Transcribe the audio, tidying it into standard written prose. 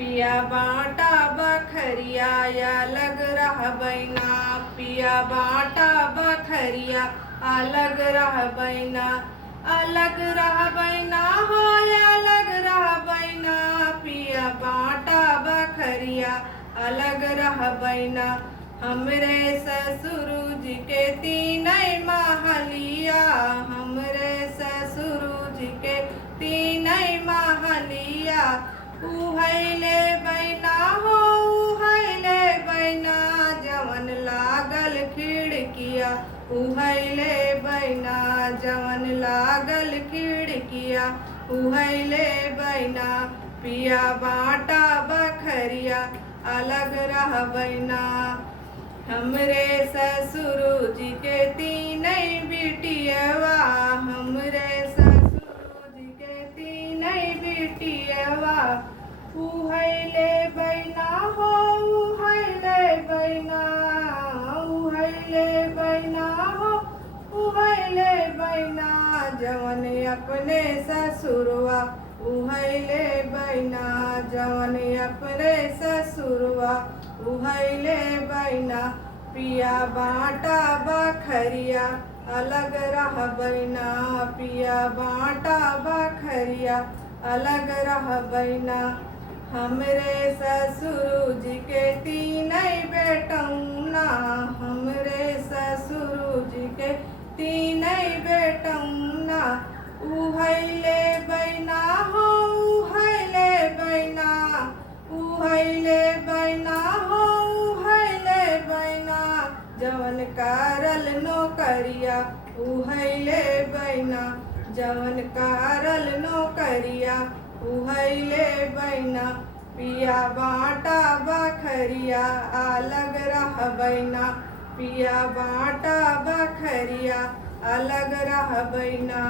पिया बाटा बखरिया अलग रह बैना, पिया बाटा बखरिया अलग रह बैना, अलग रह बैना हो अलग रह बैना, पिया बाटा बखरिया अलग रह बैना। हमरे ससुर जी के तीन महलिया, हमरे ससुर जी के तीन महलिया, उहैले बैना हो उहैले बैना, जवन लागल खिड़किया, उहैले बैना जवन लागल खिड़किया, उहैले बैना। पिया बाटा बखरिया अलग रह बैना, हमरे ससुर जी के तीन बिटियवा, हमरे ससुर जी के तीन बिटियवा, उहैले बैना हो उहैले बैना, उहैले बैना हो उहैले बैना, जवन अपने ससुरवा, उहैले बैना जवन अपने ससुरवा, उहैले बैना। पिया बाटा बखरिया अलग रह बैना, पिया बाटा बखरिया अलग रह बैना। हमरे ससुर जी के तीन बेटौना, हमरे ससुर जी के तीन बेटौना, उहैले बैना हो उहैले बैना, उहैले बैना हो उहैले बैना, जवन करल नौकरिया, उहैले बैना जवन करल नौकरिया, उहैले बैना। पिया बाटा बखरिया अलग रह बैना, पिया बाटा बखरिया अलग रह बैना।